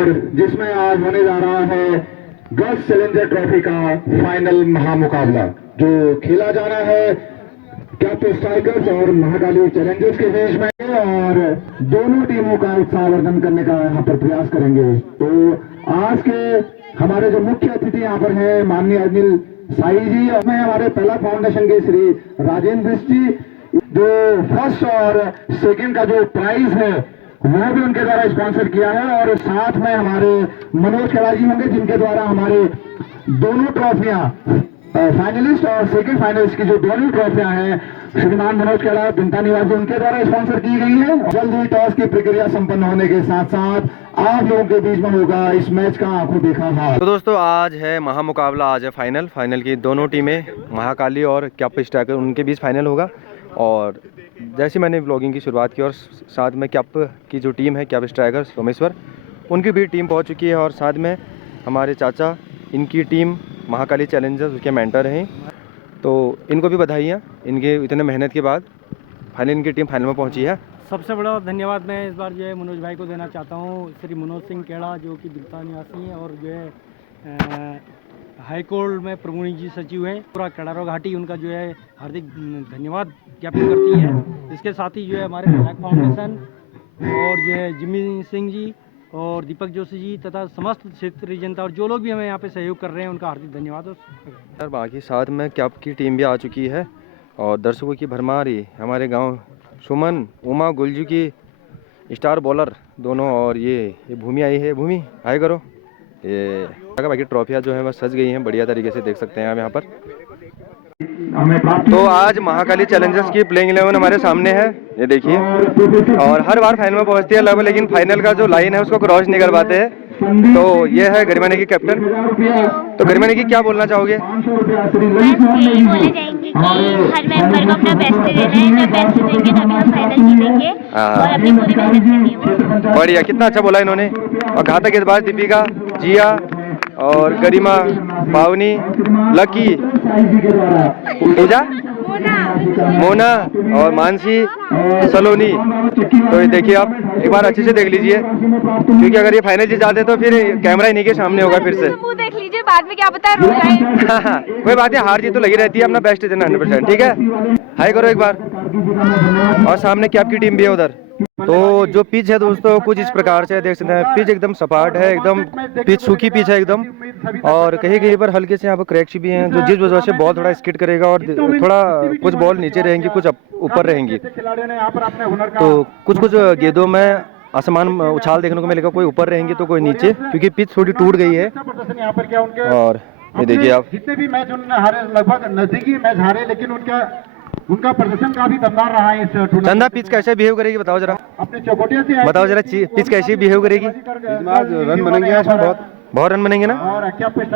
और जिसमें आज होने जा रहा है गर्ल्स चैलेंजर ट्रॉफी का फाइनल महामुकाबला जो खेला जा रहा है कैप्टन स्ट्राइकर्स और महाकाली चैलेंजर्स के बीच में, और दोनों टीमों का उत्साहवर्धन करने का यहाँ पर प्रयास करेंगे। तो आज के हमारे जो मुख्य अतिथि यहाँ पर हैं माननीय अनिल साई जी, और हमारे पहला फाउंडेशन के श्री राजेंद्र जी, जो फर्स्ट और सेकंड का जो प्राइज है वो भी उनके द्वारा स्पॉन्सर किया है, और साथ में हमारे मनोज खेड़ा जी होंगे जिनके द्वारा हमारे दोनों ट्रॉफियां फाइनलिस्ट और सेकंड फाइनलिस्ट की जो दोनों ट्रॉफियां हैं श्रीमान मनोज खेड़ा बिंता निवासी उनके द्वारा स्पॉन्सर की गई है। जल्द ही टॉस की प्रक्रिया संपन्न होने के साथ साथ आप लोगों के बीच में होगा इस मैच का आंखों देखा हाल। तो दोस्तों आज है महामुकाबला, आज है फाइनल की दोनों टीमें महाकाली और कैप स्ट्राइकर उनके बीच फाइनल होगा। और जैसे मैंने व्लॉगिंग की शुरुआत की और साथ में कैप की जो टीम है कैप स्ट्राइकर सोमेश्वर उनकी भी टीम पहुंच चुकी है, और साथ में हमारे चाचा इनकी टीम महाकाली चैलेंजर्स उसके मेंटर हैं, तो इनको भी बधाइयाँ, इनके इतने मेहनत के बाद फाइनल इनकी टीम फाइनल में पहुंची है। सबसे बड़ा धन्यवाद मैं इस बार जो है मनोज भाई को देना चाहता हूँ, श्री मनोज सिंह खेड़ा जो कि बिल्ता निवासी हैं और जो है हाई कोर्ट में प्रमुख जी सचिव हैं, पूरा केडारो घाटी उनका जो है हार्दिक धन्यवाद ज्ञापन करती है। इसके साथ ही जो है हमारे ब्लैक फाउंडेशन और जो है जिम्मी सिंह जी और दीपक जोशी जी तथा समस्त क्षेत्रीय जनता और जो लोग भी हमें यहाँ पे सहयोग कर रहे हैं उनका हार्दिक धन्यवाद। और बाकी साथ में कैप की टीम भी आ चुकी है और दर्शकों की भरमारी, हमारे गांव सुमन उमा गुलजू की स्टार बॉलर दोनों, और ये भूमि आई है, भूमि हाय करो। ये बाकी ट्रॉफियाँ जो है वह सज गई हैं बढ़िया तरीके से, देख सकते हैं आप यहाँ पर। तो आज महाकाली चैलेंजर्स की प्लेइंग 11 हमारे सामने है, ये देखिए, और हर बार फाइनल में पहुंचती है लगभग, लेकिन फाइनल का जो लाइन है उसको क्रॉस नहीं कर पाते हैं। तो ये है गरिमा नेगी कैप्टन। तो गरिमा नेगी क्या बोलना चाहोगे? यही बोले जाएंगे कि हर मेंबर को अपना बेस्ट देना है, जब बेस्ट देंगे तभी हम फाइनल जीतेंगे और अपनी पूरी मेहनत करनी है। बढ़िया, कितना अच्छा बोला इन्होंने। और घातक गेंदबाज दीपिका, जिया और गरिमा, पावनी, लकी, पूजा, मोना और मानसी, सलोनी। तो ये देखिए आप एक बार अच्छे से देख लीजिए, क्योंकि अगर ये फाइनल जीत जाते तो फिर कैमरा इन्हीं के सामने होगा फिर से। देख लीजिए बाद में क्या पता रो जाए। कोई बात नहीं, हार जीत तो लगी रहती है, अपना बेस्ट देना 100%, ठीक है। हाई करो एक बार। और सामने कैप की टीम भी है उधर। तो जो पिच है दोस्तों कुछ इस प्रकार से देख सकते हैं, पिच एकदम सपाट है, एकदम पिच सूखी पिच है एकदम, और कहीं कहीं पर हल्के से यहाँ पर क्रैक्स भी हैं, जो जिस वजह से बॉल थोड़ा स्किड करेगा और थोड़ा कुछ बॉल नीचे रहेंगी, कुछ ऊपर रहेंगी। तो कुछ गेंदों में आसमान उछाल देखने को मिलेगा, कोई ऊपर रहेंगी तो कोई नीचे, क्योंकि पिच थोड़ी टूट गई है। और ये देखिए आप, जितने भी मैच उन्होंने हारे लगभग नजदीकी मैच हारे, लेकिन उनका प्रदर्शन काफी दमदार रहा है इस टूर्नामेंट। चंदा पिच कैसे बिहेव करेगी बताओ जरा, अपने चौकोटिया से बताओ जरा पिच कैसी बिहेव करेगी? रन बनेंगे इसमें, बहुत रन बनेंगे ना,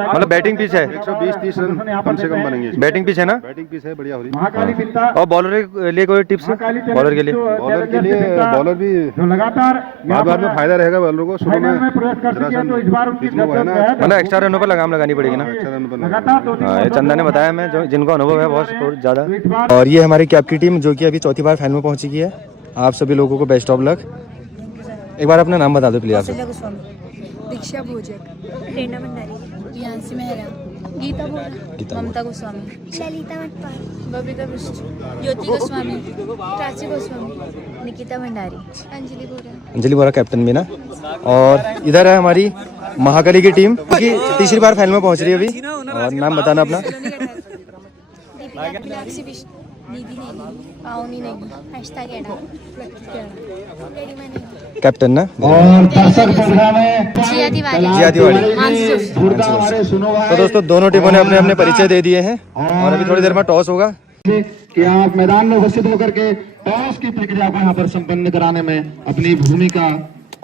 मतलब बैटिंग पिच है, 120-30 रन कम से कम बनेंगे। बैटिंग पिच है ना, बैटिंग पिच है, बढ़िया हो रही है। और बॉलर के लिए कोई टिप्स? बॉलर के लिए बॉलर भी लगातार बार में फायदा रहेगा बॉलर को, शुरू में मतलब एक्स्ट्रा रनों पर लगाम लगानी पड़ेगी ना। हाँ, ये चंदा ने बताया, मैं जिनको अनुभव है बहुत ज्यादा। और ये हमारी कैप की टीम जो कि अभी चौथी बार फाइनल में पहुंची है। आप सभी लोगों को बेस्ट ऑफ लक। एक बार अपना नाम बता दो please. Diksha Bhojak, Prerna Bhandari, यांसी Mehra, Gita Bora, Mamata Goswami, Lalita Matpal, Babita Bisht, Jyoti Goswami, Prachi Goswami, Nikita Bhandari, Anjali Bora captain भी ना। और इधर है हमारी महाकाली की टीम की तीसरी बार फाइनल में पहुंच रही है अभी। और नाम बताना अपना। कैप्टन ना, और दर्शक में जिया तिवारी। तो दोस्तों दोनों टीमों ने अपने अपने परिचय दे दिए हैं, और अभी थोड़ी देर में टॉस होगा कि आप मैदान में उपस्थित होकर के टॉस की प्रक्रिया को यहाँ पर संपन्न कराने में अपनी भूमिका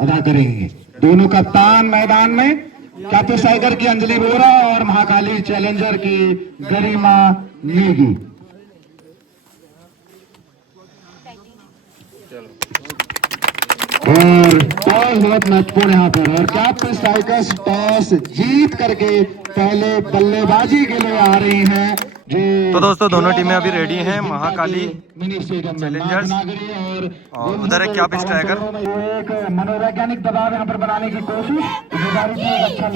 अदा करेंगे। दोनों कप्तान मैदान में, कैप्टन स्ट्राइकर की अंजलि बोरा और महाकाली चैलेंजर की गरिमा नेगी। और टॉस बहुत महत्वपूर्ण यहाँ पर, और कैप्टन स्ट्राइकर्स टॉस जीत करके पहले बल्लेबाजी के लिए आ रही हैं। जी तो दोस्तों दोनों टीमें अभी रेडी हैं, महाकाली मिनी स्टेडियम में चैलेंजर्स और उधर है कैप स्ट्राइकर। एक मनोवैज्ञानिक दबाव यहाँ पर बनाने की कोशिश अच्छा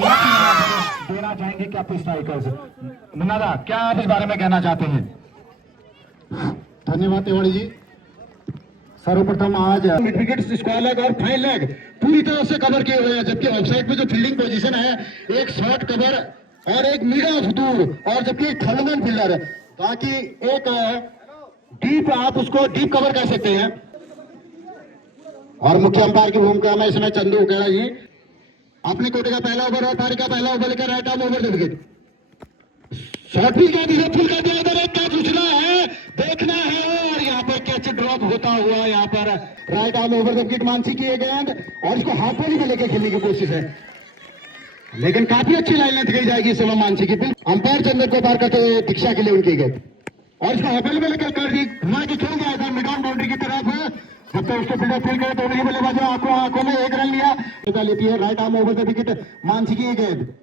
देना चाहेंगे कैप स्ट्राइकर्स। मुन्ना क्या आप इस बारे में कहना चाहते हैं? धन्यवाद तिवारी जी। सर्वप्रथम आज मिड विकेट स्क्वायर लेग और फाइन लेग पूरी तरह से कवर किए हुए हैं, जबकि ऑफसाइड में जो फील्डिंग पोजीशन है एक शॉर्ट कवर और एक मिड ऑफ दूर और जबकि थर्ड वन फील्डर, बाकी एक डीप, आप उसको डीप कवर कह सकते हैं। और मुख्य अंपायर की भूमिका में इसमें चंदू उकेड़ा जी अपने कोटे का पहला ओवर और पारी का पहला ओवर लेकर right arm over the wicket short pitch का दिया, फुल कर दिया, इधर एक कैच उछला है, देखना है और यहाँ पर कैच ड्रॉप होता हुआ यहाँ पर right arm over the wicket Mansi की है गेंद और इसको हाफ वॉली में लेकर खेलने की कोशिश है, लेकिन काफी अच्छी लाइन लेंथ गई जाएगी शिवम मानसी की। अंपायर चंद्र को पार करते हुए दीक्षा के लिए उनकी गेंद और इसको हाफ वॉली में लेकर कर दी, घुमा के खेल गया था मिड ऑन बाउंड्री की तरफ। जब तक उसको फील्डर खेल गए तो नहीं बल्लेबाजों आंखों में एक रन लिया, लेती है right arm over the wicket Mansi की गेंद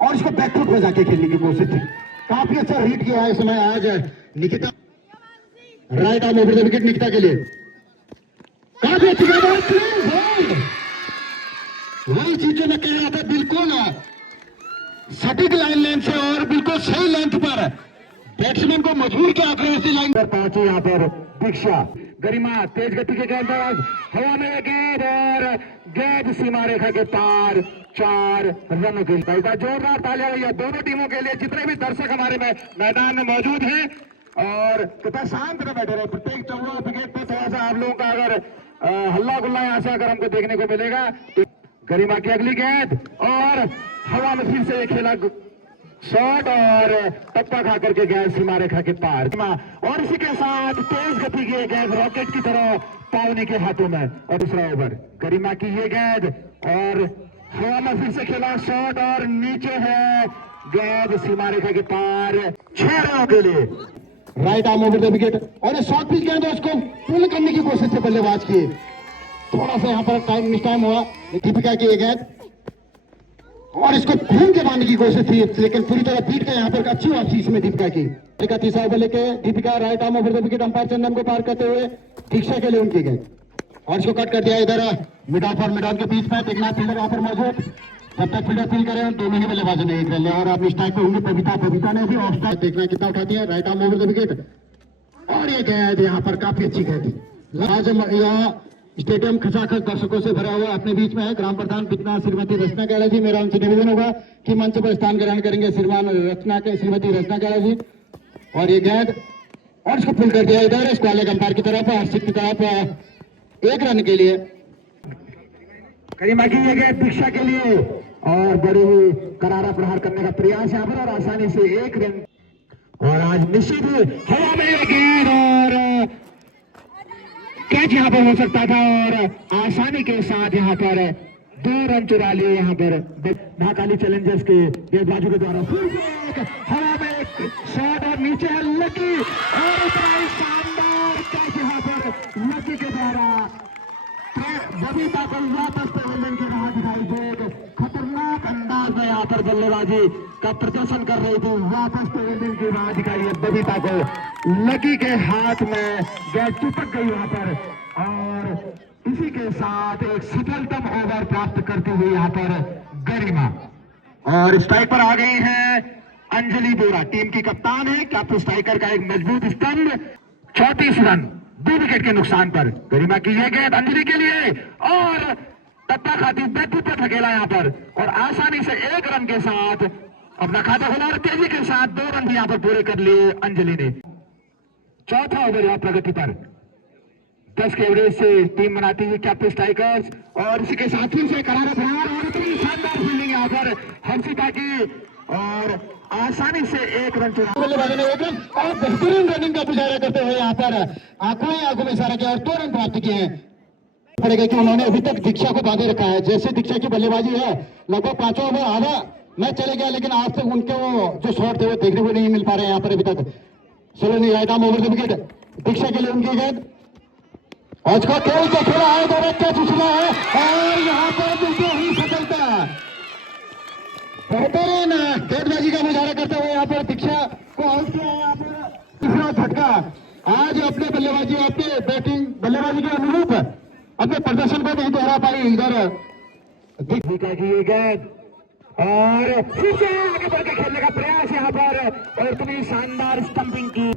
और इसको बैकफुट में जाके खेलने की कोशिश थी। काफी अच्छा रीड किया है इसमें आज Nikita, right arm over the wicket Nikita के लिए काफी अच्छी गेंद, वही चीज जो मैं कह रहा था, बिल्कुल सटीक लाइन लेंथ से और बिल्कुल सही लेंथ पर बैट्समैन को मजबूर किया अग्रेसिव लाइन पर पहुंचे यहाँ पर दीक्षा। गरिमा तेज गति के गेंदबाज हवा में गेंद और गेंद सीमा रेखा के पार, 4 रनों के लिए। जोरदार तालियां भैया दोनों टीमों के लिए, जितने भी दर्शक हमारे में मैदान में मौजूद हैं और कितना शांत में बैठे रहे। प्रत्येक 14 विकेट पर थोड़ा सा आप लोगों का अगर हल्ला गुल्ला यहाँ से अगर हमको देखने को मिलेगा तो गरिमा की अगली गेंद और हवा में फिर से ये खेला शॉट और टप्पा खा करके गैस सीमा रेखा के पार और इसी के साथ तेज गति की गेंद रॉकेट की तरह पावनी के हाथों में और दूसरा ओवर गरिमा की ये गेंद और हवा में फिर से खेला शॉट और नीचे है गेंद सीमा रेखा के पार, 6 रनों के लिए right arm over the wicket और शॉर्ट पिच गेंद उसको पुल करने की कोशिश से बल्लेबाज की, थोड़ा सा यहाँ पर मिस टाइम हुआ। दीपिका की ये गेंद और इसको घूम के मारने की कोशिश थी, लेकिन पूरी तरह पीट के यहाँ पर अच्छी वापसी इसमें दीपिका की। तीसरा ओवर लेके Deepika right arm over the wicket umpire Chandan को पार करते हुए दीक्षा के लिए उनकी गेंद और इसको कट कर दिया इधर मिड ऑफ और मिड ऑन के बीच में। देखना फील्डर यहाँ पर मौजूद, जब तक फील्डर फील करे दोनों ही बल्लेबाजों ने एक रन लिया और अब स्ट्राइक पे होंगे पविता ने भी ऑफ स्ट्राइक, देखना कितना उठाती है right arm over the wicket और ये गेंद यहाँ पर काफी अच्छी गेंद थी। यहाँ स्टेडियम खचाखच दर्शकों से भरा हुआ अपने बीच में है। ग्राम प्रधान पितना श्रीमती रचना कैला जी, मेरा उनसे निवेदन होगा कि मंच पर स्थान ग्रहण करेंगे श्रीमती रचना कैला जी और ये गेंद और इसको पुल कर दिया इधर स्क्वायर अंपायर की तरफ, हर्षित की तरफ 1 रन के लिए। करीमा की ये गेंद दीक्षा के लिए और बड़ी ही करारा प्रहार करने का प्रयास यहाँ पर और आसानी से 1 रन और आज निश्चित हवा में ये गेंद और कैच यहाँ पर हो सकता था और आसानी के साथ यहाँ पर 2 रन चुरा लिए यहाँ पर महाकाली चैलेंजर्स के गेंदबाजों के द्वारा। हवा में एक शॉट और नीचे है लकी और इतना ही शानदार कैच यहाँ पर लकी के द्वारा बबीता को वापस पवेलियन के बाहर दिखाई दे, खतरनाक अंदाज में यहाँ पर बल्लेबाजी का प्रदर्शन कर रही थी, वापस पवेलियन के बाहर दिखाई है बबीता को, लकी के हाथ में गेंद चिपक गई यहाँ पर और इसी के साथ एक सफलतम ओवर प्राप्त करते हुए यहाँ पर गरिमा और स्ट्राइक पर आ गई है अंजलि बोरा, टीम की कप्तान है, कैप्टन स्ट्राइकर का एक मजबूत स्तंभ। 34 रन 2 विकेट के नुकसान पर गरिमा की यह गेंद अंजलि के लिए और टप्पा खाती बैकफुट पर धकेला यहाँ पर और आसानी से 1 रन के साथ अपना खाता खोला और तेजी के साथ 2 रन भी यहाँ पर पूरे कर लिए अंजलि ने। चौथा ओवर यहाँ प्रगति पर 10 के एवरेज से टीम बनाती हुई कैप्टन स्ट्राइकर्स और इसी के साथ ही से करारा प्रहार और इतनी शानदार फील्डिंग यहाँ पर हर्षिता की और आसानी से 1 रन चुरा बल्लेबाजों ने 1 रन और बेहतरीन रनिंग का मुजाहरा करते हुए यहाँ पर आंखों में इशारा किया और 2 रन प्राप्त किए हैं। पड़ेगा कि उन्होंने अभी तक दीक्षा को बांधे रखा है, जैसे दीक्षा की बल्लेबाजी है लगभग 5 ओवर आधा मैच चले गया, लेकिन आज तक उनके वो जो शॉट थे वो देखने को नहीं मिल पा रहे हैं यहाँ पर अभी तक। चलो नहीं right arm over the wicket Diksha के लिए उनकी गेंद आज का खेल जो खेला है तो कैच उछला है और यहाँ पर बिल्कुल ही सफलता बेहतरीन गेंदबाजी का मुजाहरा करते हुए यहाँ पर दीक्षा को झटका। आज अपने बल्लेबाजी, अपने बैटिंग बल्लेबाजी के अनुरूप अपने प्रदर्शन को नहीं दोहरा पाई। इधर दीपिका की ये गेंद और फिर से आगे बढ़ के खेलने का प्रयास यहाँ पर, और इतनी शानदार स्टंपिंग की,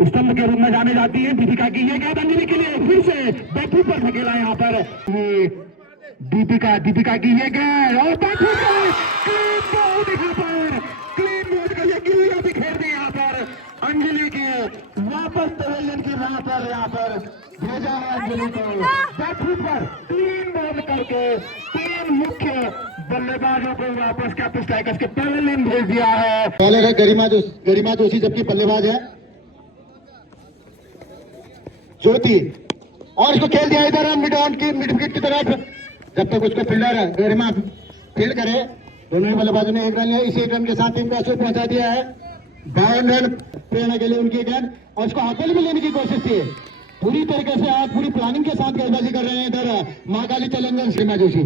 स्तंभ के रूप में जाने जाती है दीपिका की ये गेंद। अंजलि के लिए फिर से बैठू पर धकेला यहाँ पर, ये दीपिका की ये गेंद और बैठू पर क्लीन बोल्ड यहाँ पर, क्लीन बोल्ड के लिए गिल्लियां बिखेर दी यहाँ पर अंजलि के, वापस पवेलियन की वहां पर यहाँ पर भेजा है अंजलि को। बैठू पर क्लीन बोल्ड करके 3 मुख्य बल्लेबाजों को वापस कैप्टन स्ट्राइकर्स के पवेलियन भेज दिया है। बॉलर है गरिमा जोशी, जबकि बल्लेबाज है ज्योति, और इसको खेल दिया इधर मिड विकेट की तरफ। जब तक उसको फील्डर गरिमा फील्ड करे, दोनों ही बल्लेबाजों ने 1 रन लिया। इसी 1 रन के साथ टीम को आगे पहुंचा दिया है। 52 रन प्रेरणा के लिए उनकी गेंद, और उसको हकल भी लेने की कोशिश थी। पूरी तरीके से आज पूरी प्लानिंग के साथ गेंदबाजी कर रहे हैं इधर Mahakali Challengers Garima Joshi.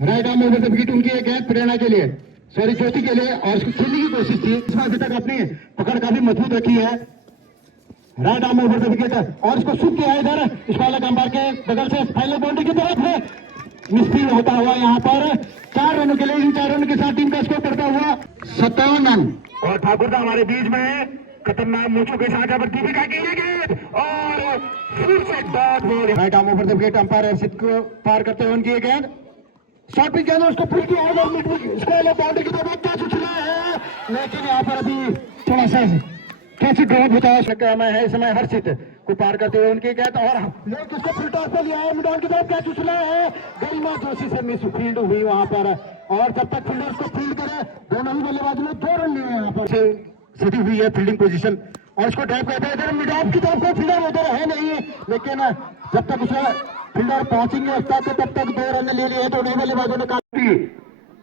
Right arm over the wicket उनकी एक गेंद प्रेरणा के लिए, सॉरी ज्योति के लिए, और उसको खेलने की कोशिश थी। इसमें अभी तक अपनी पकड़ काफी मजबूत रखी है। Right arm over the wicket, और इसको सुख किया इधर इस वाले अंपायर के बगल से फाइनल बाउंड्री की तरफ है। मिसफील्ड होता हुआ यहाँ पर 4 रनों के लिए, इन 4 रनों के साथ टीम का स्कोर बढ़ता हुआ 57 रन। और ठाकुर दा हमारे बीच में खतरनाक मूछों के साथ यहाँ पर दीपिका की ये गेंद और फिर से dot ball. Right arm over the wicket, umpire Arshit को पार करते हुए उनकी ये गेंद, शॉर्ट पिच गेंद, उसको फिर किया बाउंड्री की तरफ कैच उछला है, लेकिन यहाँ पर अभी थोड़ा सा कैसे ड्रॉप होता है इस समय हर्षित को पार करते हुए उनकी गेंद, और लोग उसको फुल टॉस पे लिया है, मिडॉन की तरफ कैच उछला है, गरिमा जोशी से मिस फील्ड हुई वहां पर। और जब तक फील्डर उसको फील्ड करे, दोनों ही बल्लेबाजों ने 2 रन लिए यहाँ पर सटी हुई है फील्डिंग पोजीशन, और उसको ड्राइव करता है इधर मिडॉन की तरफ। कोई फील्डर उधर है नहीं, लेकिन जब तक उसे फील्डर पहुंचेंगे उस तक तब तक 2 रन ले लिए दोनों ही बल्लेबाजों ने। काफी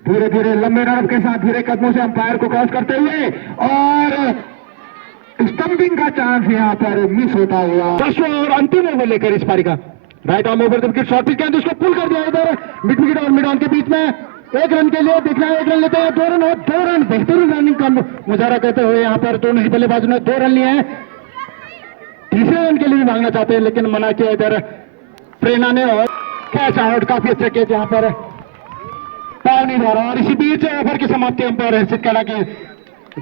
धीरे धीरे लंबे रन के साथ धीरे कदमों से अंपायर को क्रॉस करते हुए, और स्टंपिंग का चांस यहाँ पर मिस होता हुआ। 10वां और अंतिम ओवर लेकर इस पारी का right arm over the wicket, short pitch गेंद, उसको पुल कर दिया इधर मिड विकेट और मिड ऑन के बीच में। 1 रन के लिए देखना है, 1 रन लेते हैं, 2 रन, और 2 रन बेहतरीन रनिंग का मुजाहरा करते हुए यहाँ पर दोनों ही बल्लेबाजों ने 2 रन लिए हैं। तीसरे रन के लिए भी मांगना चाहते हैं, लेकिन मना किया इधर प्रेरणा ने, और कैच आउट, काफी अच्छा कैच यहाँ पर पावनी द्वारा। और इसी बीच ओवर की समाप्ति अंपायर हर्षित कहला के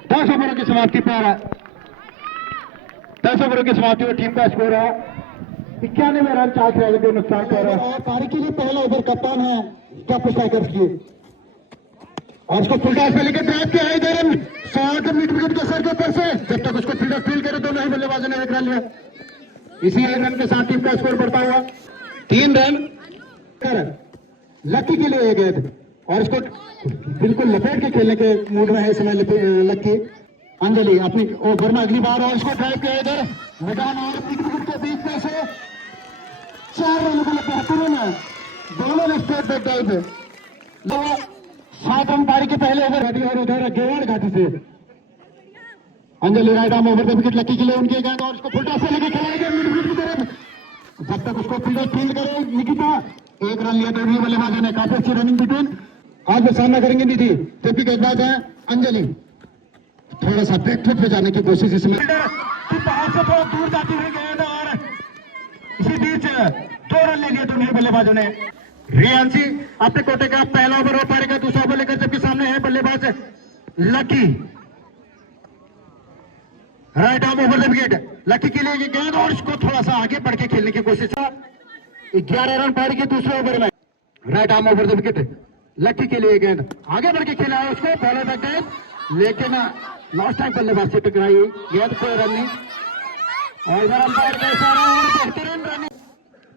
10 ओवरों की समाप्ति पर 10 ओवरों की समाप्ति में टीम का स्कोर है 91 रन, 4 खिलाड़ी को नुकसान कर रहा है। पारी के लिए पहला ओवर कप्तान है टॉप स्ट्राइकर्स की, और उसको फुल टॉस में लेकर ड्राइव किया है इधर शॉट मिड विकेट के सर के ऊपर से। जब तक उसको फील्डर फील्ड करे, दोनों ही बल्लेबाजों ने 1 रन लिया। इसी 1 रन के साथ टीम का स्कोर बढ़ता हुआ 3 रन। लक्की के लिए एक गेंद, और इसको बिल्कुल लपेट के खेलने के मूड में है इस समय लक्की। अंजलि अपनी ओवर में अगली बार, और इसको ड्राइव किया इधर मैदान और विकेट के बीच में से 4 रनों के लिए बेहतरीन है, दोनों ने स्ट्रेट बैक ड्राइव 7 रन पारी के पहले ओवर घाटी, और उधर गेवाड़ घाटी से Anjali right arm over the wicket, Lucky के लिए उनकी गेंद, और उसको फुलटॉस से लेकर खेलाएगा मिड विकेट की तरफ। जब तक उसको फील्डर फील्ड करे, निकिता 1 रन लिया दोनों बल्लेबाजों ने, काफी अच्छी रनिंग बिटवीन। आज वो सामना करेंगे निधि, जबकि गेंदबाज है अंजलि। थोड़ा सा बैकफुट पे जाने की कोशिश इसमें, बाहर से थोड़ा दूर जाती हुई गेंद, और इसी बीच 2 रन ले लिए दोनों बल्लेबाजों ने। रियांशी अपने कोटे का पहला ओवर हो पाएगा, दूसरा ओवर लेकर जबकि सामने है बल्लेबाज lucky. Right arm over the wicket, lucky के लिए ये गेंद, और इसको थोड़ा सा आगे बढ़ के खेलने की कोशिश। 11 रन पारी के दूसरे ओवर में। Right arm over the wicket, lucky के लिए गेंद, आगे बढ़ के खेला है उसको, बॉलर तक गेंद, लेकिन लास्ट टाइम बल्लेबाज से टकराई गेंद, कोई रन नहीं। और इधर अंपायर का इशारा, और बेहतरीन रनिंग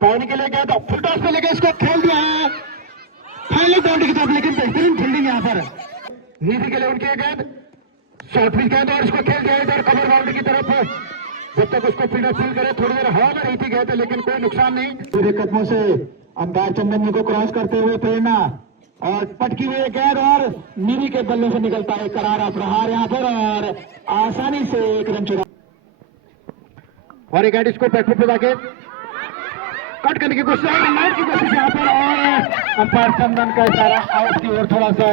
पानी के लिए गेंद, फुल टॉस पे लेकर इसको खेल दिया है फाइनल बाउंड्री की तरफ, लेकिन बेहतरीन फील्डिंग यहाँ पर निधि के लिए उनकी गेंद, शॉर्ट पिच गेंद, और इसको खेल दिया इधर कवर बाउंड्री की तरफ। जब तक उसको फील्डर फील्ड करे, थोड़ी देर हवा में रही थी गेंद, लेकिन कोई नुकसान नहीं। सीधे कदमों से अंपायर चंदन जी को क्रॉस करते हुए प्रेरणा, और पटकी हुई गेंद, और निधि के बल्ले से निकलता है करारा प्रहार यहाँ पर, और आसानी से 1 रन चुरा, और एक गेंद इसको बैकफुट पे जाके कट करने की कोशिश यहाँ पर, और अंपायर चंदन का इशारा आउट की ओर थोड़ा सा।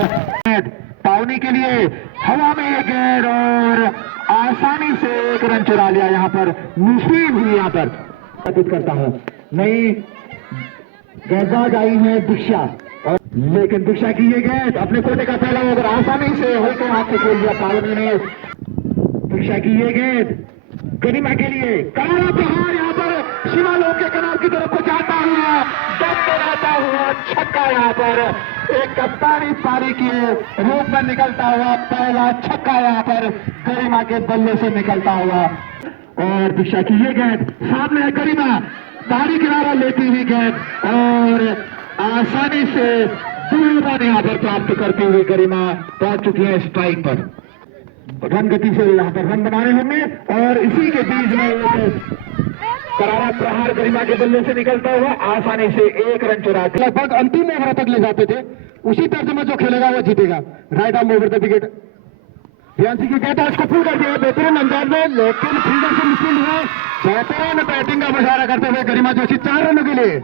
पावनी के लिए हवा में ये गेंद, और आसानी से 1 रन चुरा लिया यहाँ पर मुफीद भी यहाँ पर स्थापित करता है। नई गेंदबाज आई है दीक्षा, और लेकिन दीक्षा की ये गेंद अपने कोटे का पहला ओवर आसानी से हल्के हाथ से खेल दिया पालवी ने। दीक्षा की ये गेंद गरिमा के लिए करारा प्रहार यहाँ पर शिवालोक के किनारे की तरफ को जाता हुआ दम बनाता हुआ छक्का यहाँ पर एक कप्तानी पारी के रूप में निकलता हुआ पहला छक्का यहाँ पर गरिमा के बल्ले से निकलता हुआ। और दीक्षा की ये गेंद सामने है गरिमा, बाहरी किनारा लेती हुई गेंद और आसानी से 2 रन यहाँ पर प्राप्त करती हुई गरिमा पहुंच चुकी है स्ट्राइक पर। रन गति से यहाँ पर रन बनाने होंगे और इसी के बीच में एक करारा प्रहार गरिमा के बल्ले से निकलता हुआ आसानी से 1 रन चुरा के लगभग अंतिम ओवर तक ले जाते थे। उसी तर्ज में जो खेलेगा वो जीतेगा। Right arm over the wicket Riyansi की कहता है उसको पुल कर दिया बेहतरीन अंदाज में, लेकिन फील्डर से मिसफील्ड हुआ। बेहतरीन बैटिंग का मुजाहरा करते हुए गरिमा जोशी 4 रनों के लिए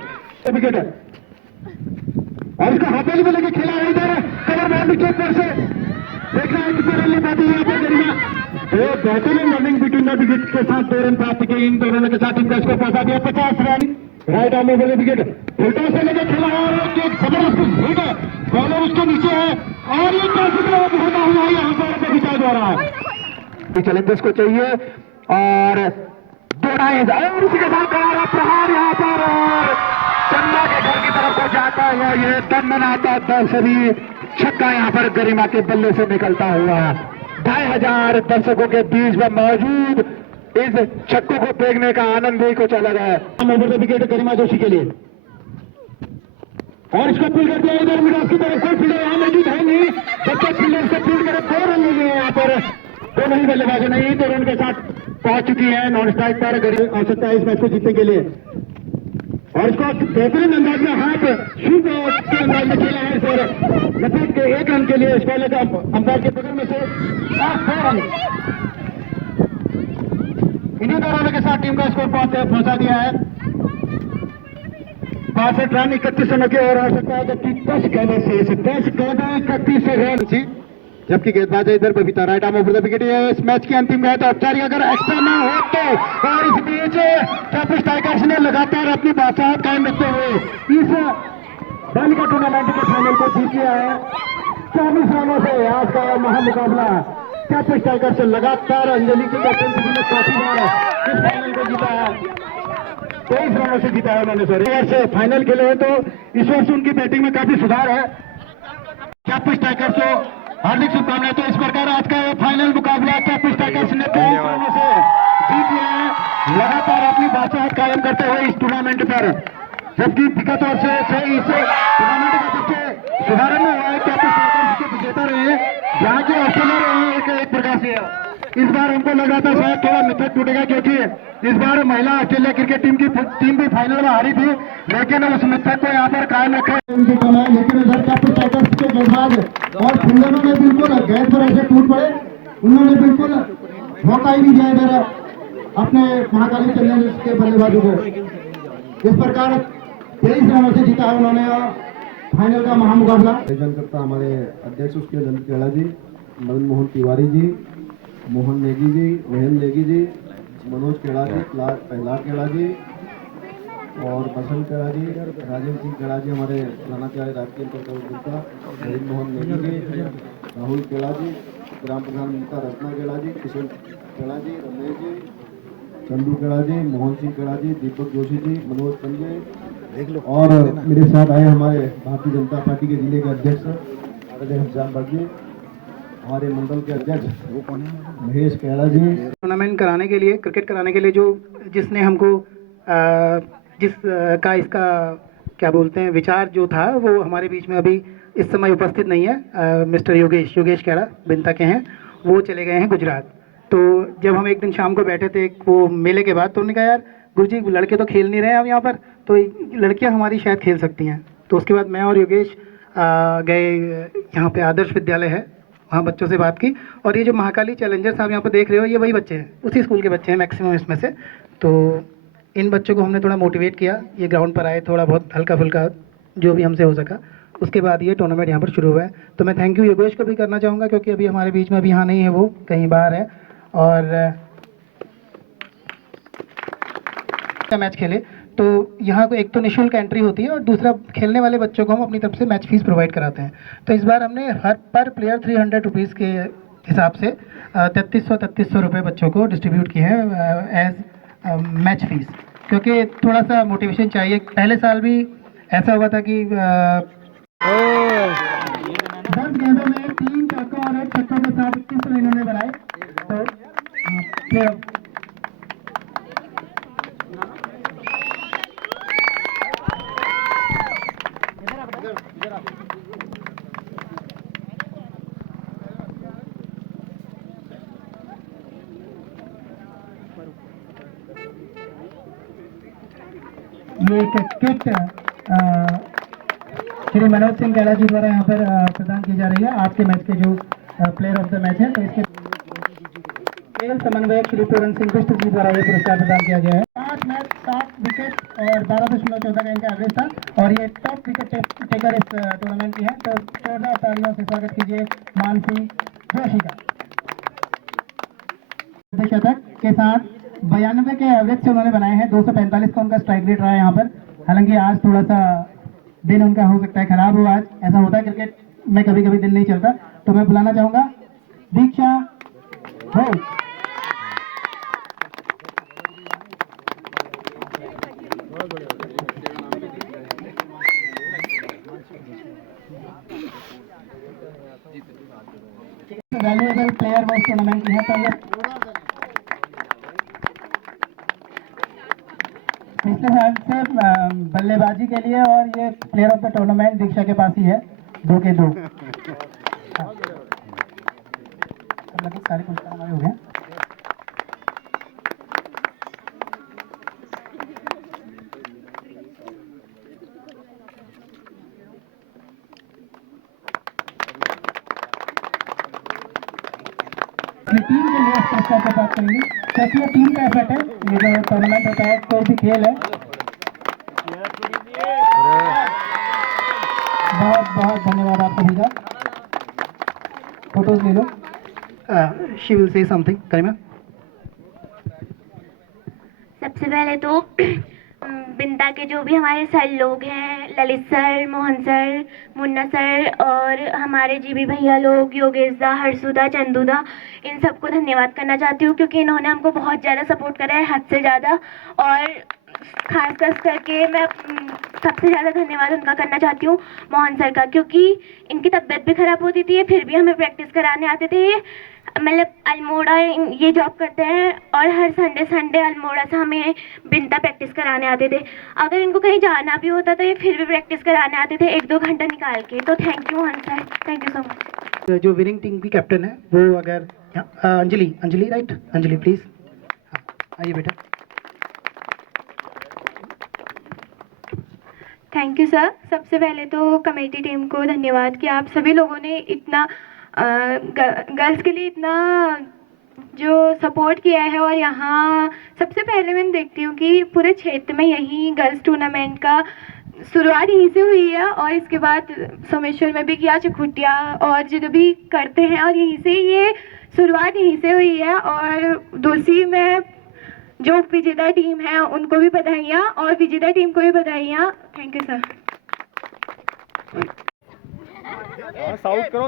विकेट है और उसको हथेली में लेके खेला है इधर कवर बाउंड्री के ऊपर से। देखना है कितने रन ले पाती है यहाँ पर गरिमा। तो बेहतरीन रनिंग बिटवीन द विकेट के साथ 2 रन प्राप्त किए। इन 2 रनों के साथ इनका स्कोर पहुंचा दिया 50 run. Right arm over wicket उल्टा से लेकर खेला और एक जबरदस्त हिट है, बॉलर उसके नीचे है और ये कैसे होता हुआ यहाँ पर बबीता द्वारा चैलेंजर्स को चाहिए और 2 राइज और उसी के साथ करारा प्रहार यहाँ पर और चंदा के घर की तरफ को जाता हुआ ये दम बनाता दर्शनी छक्का यहाँ पर गरिमा के बल्ले से निकलता हुआ। 2500 दर्शकों के बीच में मौजूद इस छक्कों को देखने का आनंद ही कुछ अलग है। ओवर द विकेट गरिमा जोशी के लिए और इसको फील्ड कर दिया इधर मिडास की तरफ। कोई फील्डर यहाँ मौजूद है नहीं, जब तक फील्डर से फील्ड करे 2 रन लिए यहाँ पर। 2 नहीं बल्लेबाज नहीं, 2 रन के साथ पहुंच चुकी है नॉन स्ट्राइक पर आवश्यकता है इस मैच को जीतने के लिए। और इसको बेहतरीन अंदाज में हाथ शूट के अंदाज में खेला है सर लपेट के 1 रन के लिए स्कॉलर का अंपायर के पकड़ में से 4 रन। इन्हीं 2 रनों के साथ टीम का स्कोर पहुंचा दिया है 62 रन 31 रनों की ओर आ सकता है, जबकि 10 गेंदों से 10 गेंदों 31 रन। जबकि गेंदबाज इधर Babita right arm over the wicket. इस मैच की अंतिम गेंद औपचारिक अगर एक्स्ट्रा ना हो तो। और इस बीच कैपिटल टाइगर्स ने लगातार अपनी बादशाहत कायम रखते हुए इस बालिका टूर्नामेंट के फाइनल को जीत लिया है 24 रनों से। आज का महामुकाबला कैपिटल टाइगर्स से लगातार अंजलि की कैप्टनशिप में 4 बार इस फाइनल को जीता है। 23 रनों से जीता है उन्होंने। सर से फाइनल खेले हैं तो इस वर्ष उनकी बैटिंग में काफी सुधार है। कैपिटल टाइगर्स को हार्दिक शुभकामनाएं। तो इस प्रकार आज का फाइनल मुकाबला कैपिटल टाइगर्स ने 23 रनों से जीत लिया है, लगातार अपनी बादशाहत कायम करते हुए इस टूर्नामेंट पर। जबकि विगत वर्ष से इस टूर्नामेंट का सबसे सुधारण हुआ है कैपिटल टाइगर्स के विजेता रहे जहाँ के ऑस्ट्रेलिया रहे एक प्रकार से। इस बार हमको लग रहा था शायद थोड़ा मिथक टूटेगा, क्योंकि इस बार महिला ऑस्ट्रेलिया क्रिकेट टीम की टीम भी फाइनल में हारी थी, लेकिन उस मिथक को यहाँ पर कायम रखा। लेकिन इधर कैपिटल टाइगर्स के गेंदबाज और फील्डरों ने बिल्कुल गेंद पर ऐसे टूट पड़े, उन्होंने बिल्कुल मौका ही नहीं दिया इधर अपने महाकाली चैलेंजर्स के बल्लेबाजों को। इस प्रकार 23 रनों से जीता है उन्होंने फाइनल का महामुकाबला। आयोजन करता हमारे अध्यक्ष उसके ललित केड़ा जी, मदन मोहन तिवारी जी, मोहन नेगी जी, महेंद्र नेगी जी, मनोज केड़ा जी, प्रहलाद केड़ा जी और बसंत केड़ा जी, राजेंद्र सिंह केड़ा जी, हमारे प्रधानाचार्य राजकीय जनता, नरेंद्र मोहन नेगी जी, राहुल केड़ा जी, ग्राम प्रधान मित्र रत्ना केड़ा जी, किशन केड़ा जी, रमेश जी, चंदू केड़ा जी, मोहन सिंह केड़ा जी, दीपक जोशी जी, मनोज पंजे और मेरे साथ आए हमारे भारतीय जनता पार्टी के जिले के अध्यक्ष हमजान बागी, हमारे मंडल के अध्यक्ष महेश केड़ा जी। टूर्नामेंट कराने के लिए, क्रिकेट कराने के लिए जिसने हमको इसका क्या बोलते हैं विचार जो था, वो हमारे बीच में अभी इस समय उपस्थित नहीं है। मिस्टर योगेश केड़ा बिंता के हैं, वो चले गए हैं गुजरात। तो जब हम एक दिन शाम को बैठे थे वो मेले के बाद, तो उन्होंने कहा यार गुरुजी लड़के तो खेल नहीं रहे अब यहाँ पर, तो लड़कियाँ हमारी शायद खेल सकती हैं। तो उसके बाद मैं और योगेश गए, यहाँ पे आदर्श विद्यालय है, वहाँ बच्चों से बात की। और ये जो महाकाली चैलेंजर्स आप यहाँ पर देख रहे हो, ये वही बच्चे हैं, उसी स्कूल के बच्चे हैं मैक्सिमम इसमें से। तो इन बच्चों को हमने थोड़ा मोटिवेट किया, ये ग्राउंड पर आए, थोड़ा बहुत हल्का फुल्का जो भी हमसे हो सका। उसके बाद ये टूर्नामेंट यहाँ पर शुरू हुआ है। तो मैं थैंक यू योगेश को भी करना चाहूँगा, क्योंकि अभी हमारे बीच में अभी यहाँ नहीं है, वो कहीं बाहर है। और का मैच खेले। तो यहाँ को एक तो निःशुल्क एंट्री होती है और दूसरा खेलने वाले बच्चों को हम अपनी तरफ से मैच फीस प्रोवाइड कराते हैं। तो इस बार हमने हर पर प्लेयर 300 रुपीज़ के हिसाब से 3300 रुपये बच्चों को डिस्ट्रीब्यूट किए हैं एज मैच फीस, क्योंकि थोड़ा सा मोटिवेशन चाहिए। पहले साल भी ऐसा हुआ था कि 10 गेंदों में 3 चौकों और 1 छक्कों के साथ 21 रन इन्होंने बनाए। तो फिर ये एक किट श्री मनोज सिंह कैला जी द्वारा यहाँ पर प्रदान की जा रही है। आपके मैच के जो प्लेयर ऑफ द मैच है, तो इसके खेल समन्वयक श्री पूरन सिंह बिष्ट जी द्वारा ये पुरस्कार प्रदान किया गया है। 5 मैच 7 विकेट और 12.14 का इनका एवरेज था और ये टॉप विकेट टेकर इस टूर्नामेंट की है। तो 14 तालियों से स्वागत कीजिए मानसी जोशी का। शतक के साथ 92 के एवरेज से उन्होंने बनाए हैं। 245 का उनका स्ट्राइक रेट रहा है यहाँ पर। हालांकि आज थोड़ा सा दिन उनका हो सकता है खराब हो, आज ऐसा होता है क्रिकेट में, कभी कभी दिन नहीं चलता। तो मैं बुलाना चाहूंगा दीक्षा हो। वैल्यूएबल प्लेयर वो टूर्नामेंट की है। तो ये पिछले साल से बल्लेबाजी के लिए और ये प्लेयर ऑफ द टूर्नामेंट दीक्षा के पास ही है, 2 के 2। लगभग सारे पुरस्कार हमारे हो गए। ये टीम के लिए पुरस्कार से बात करेंगे, क्योंकि ये टीम का एफर्ट है। ये जो टूर्नामेंट होता है, कोई भी खेल है, बहुत बहुत धन्यवाद आप सभी का। फोटोज ले लो। She will say something. Karima. सबसे पहले तो बिंदा के जो भी हमारे सर लोग हैं, Lalit sir, Mohan sir, Munna sir और हमारे जीबी भैया लोग, योगेश दा, हर्षुदा, चंदूदा, इन सबको धन्यवाद करना चाहती हूँ, क्योंकि इन्होंने हमको बहुत ज़्यादा सपोर्ट करा है, हद से ज़्यादा। और खास करके मैं सबसे ज़्यादा धन्यवाद उनका करना चाहती हूँ, मोहन सर का, क्योंकि इनकी तबीयत भी ख़राब होती थी, फिर भी हमें प्रैक्टिस कराने आते थे। मतलब अल्मोड़ा ये जॉब करते हैं और हर संडे अल्मोड़ा से हमें बिंदा प्रैक्टिस कराने आते थे। अगर इनको कहीं जाना भी होता तो ये फिर भी प्रैक्टिस कराने आते थे 1-2 घंटा निकाल के। तो thank you Mohan sir, thank you so much. जो विनिंग टीम की कैप्टन है वो अगर अंजलि राइट, अंजलि प्लीज आइए बेटा। Thank you sir. सबसे पहले तो कमेटी टीम को धन्यवाद कि आप सभी लोगों ने इतना गर्ल्स के लिए इतना जो सपोर्ट किया है। और यहाँ सबसे पहले मैं देखती हूँ कि पूरे क्षेत्र में यही गर्ल्स टूर्नामेंट का शुरुआत यहीं से हुई है और इसके बाद सोमेश्वर में भी किया, चकुटिया और जो भी करते हैं, और यहीं से ये शुरुआत यहीं से हुई है। और दूसरी में जो विजेता टीम है उनको भी बधाइयाँ और विजेता टीम को भी बधाइयाँ। Thank you sir. साउथ करो।